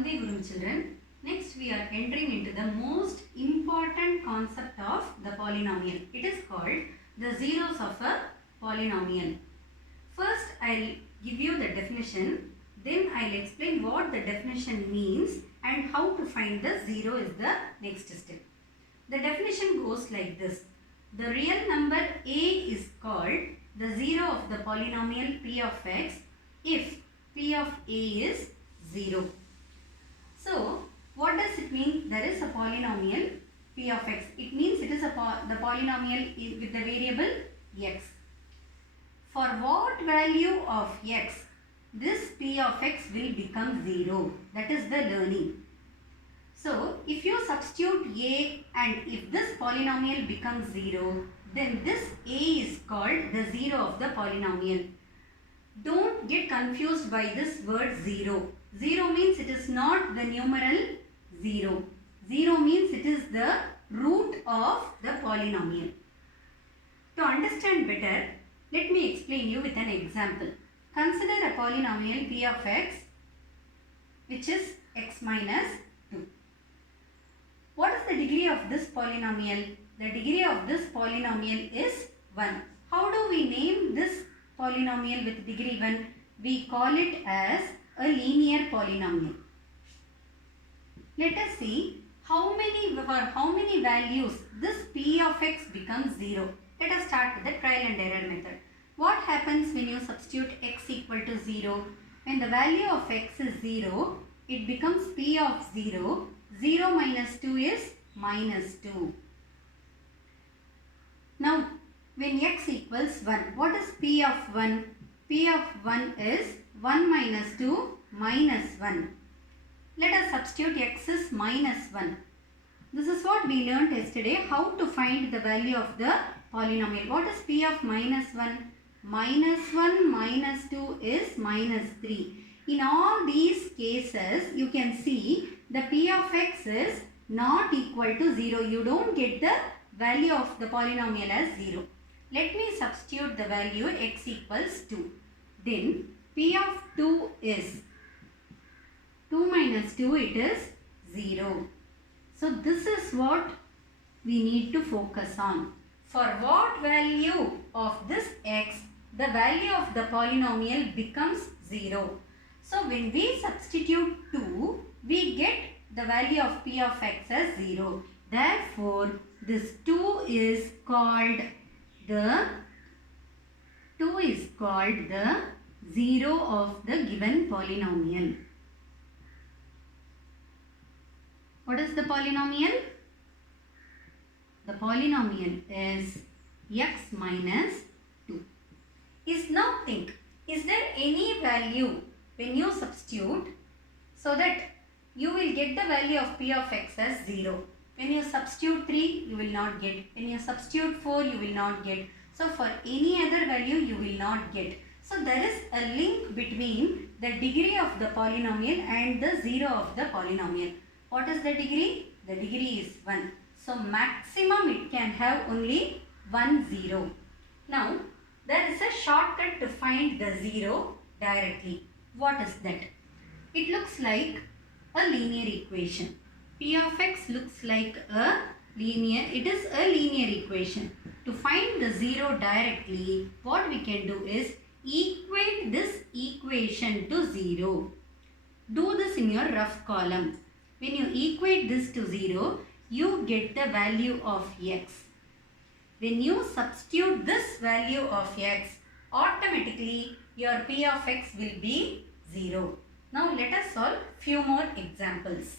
Vande Gurum children. Next we are entering into the most important concept of the polynomial. It is called the zeros of a polynomial. First I'll give you the definition. Then I'll explain what the definition means and how to find the zero is the next step. The definition goes like this. The real number a is called the zero of the polynomial p of x if p of a is 0. So, what does it mean? There is a polynomial p of x. It means it is the polynomial with the variable x. For what value of x, this p of x will become 0. That is the learning. So, if you substitute a and if this polynomial becomes 0, then this a is called the zero of the polynomial. Don't get confused by this word 0. 0 means it is not the numeral 0. 0 means it is the root of the polynomial. To understand better, let me explain you with an example. Consider a polynomial p of x which is x minus 2. What is the degree of this polynomial? The degree of this polynomial is 1. How do we name this polynomial with degree 1? We call it as a linear polynomial. Let us see for how many values this p of x becomes 0. Let us start with the trial and error method. What happens when you substitute x equal to 0? When the value of x is 0, it becomes p of 0. 0 minus 2 is minus 2. Now, when x equals 1, what is p of 1? P of 1 is 1 minus 2 minus 1. Let us substitute x is minus 1. This is what we learned yesterday, how to find the value of the polynomial. What is p of minus 1? Minus 1 minus 2 is minus 3. In all these cases, you can see the p of x is not equal to 0. You don't get the value of the polynomial as 0. Let me substitute the value x equals 2. Then p of 2 is 2 minus 2, it is 0. So this is what we need to focus on. For what value of this x, the value of the polynomial becomes 0. So when we substitute 2, we get the value of p of x as 0. Therefore, this 2 is called the zero of the given polynomial. What is the polynomial? The polynomial is x minus 2. Now think, is there any value when you substitute so that you will get the value of p of x as 0? When you substitute 3, you will not get. When you substitute 4, you will not get. So for any other value, you will not get. So there is a link between the degree of the polynomial and the zero of the polynomial. What is the degree? The degree is 1. So maximum it can have only 1 0. Now there is a shortcut to find the zero directly. What is that? It looks like a linear equation. P of x looks like it is a linear equation. To find the zero directly, what we can do is equate this equation to 0. Do this in your rough column. When you equate this to 0, you get the value of x. When you substitute this value of x, automatically your p of x will be 0. Now let us solve few more examples.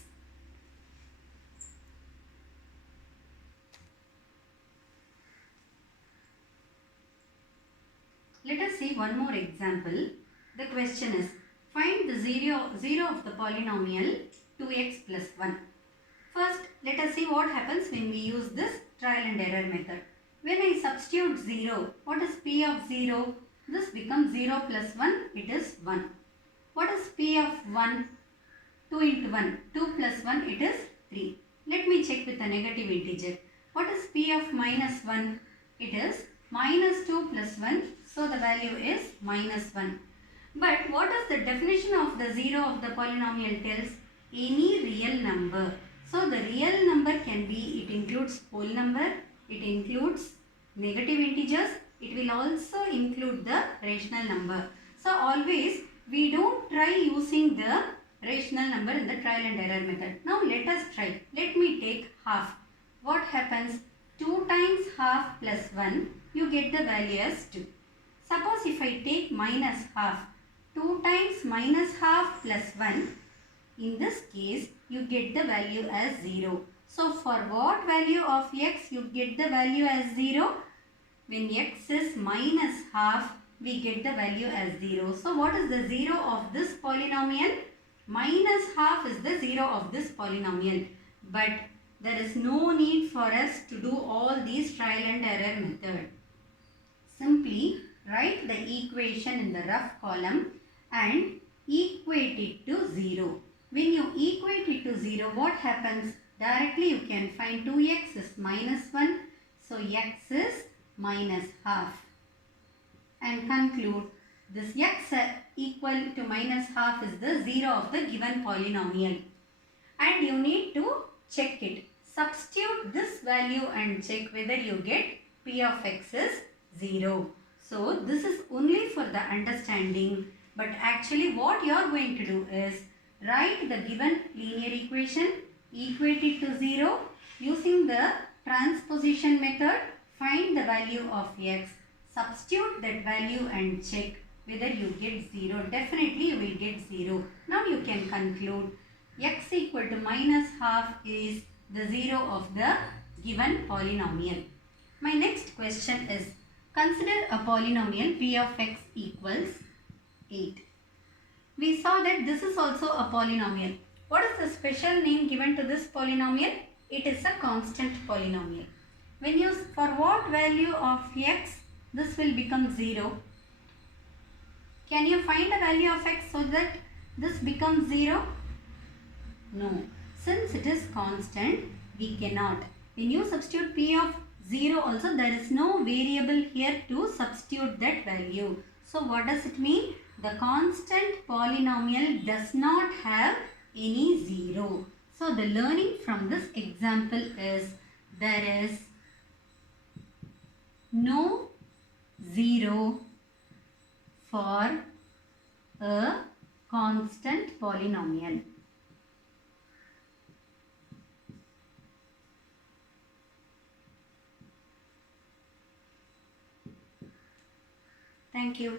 Let us see one more example. The question is, find the zero of the polynomial 2x plus 1. First, let us see what happens when we use this trial and error method. When I substitute 0, what is p of 0? This becomes 0 plus 1, it is 1. What is p of 1? 2 into 1, 2 plus 1, it is 3. Let me check with a negative integer. What is p of minus 1? It is minus 2 plus 1, so the value is minus 1. But what is the definition of the zero of the polynomial tells? any real number. So the real number can be, it includes whole number, it includes negative integers, it will also include the rational number. So always we don't try using the rational number in the trial and error method. Now let us try. Let me take half. What happens? 2 times half plus 1, you get the value as 2. Suppose if I take minus half, 2 times minus half plus 1, in this case you get the value as 0. So for what value of x you get the value as 0? When x is minus half, we get the value as 0. So what is the 0 of this polynomial? Minus half is the 0 of this polynomial. But there is no need for us to do all these trial and error method. Simply write the equation in the rough column and equate it to 0. When you equate it to 0, what happens? Directly you can find 2x is minus 1. So x is minus half. And conclude this x equal to minus half is the 0 of the given polynomial. And you need to check it. Substitute this value and check whether you get p of x is 0. So this is only for the understanding, but actually what you are going to do is write the given linear equation, equate it to 0, using the transposition method, find the value of x, substitute that value and check whether you get 0. Definitely you will get 0. Now you can conclude x equal to minus half is the 0 of the given polynomial. My next question is, consider a polynomial p of x equals 8. We saw that this is also a polynomial. What is the special name given to this polynomial? It is a constant polynomial. When you, for what value of x this will become 0? Can you find a value of x so that this becomes 0? No. Since it is constant, we cannot. When you substitute p of 0 also, there is no variable here to substitute that value. So what does it mean? The constant polynomial does not have any 0. So the learning from this example is, there is no 0 for a constant polynomial. Thank you.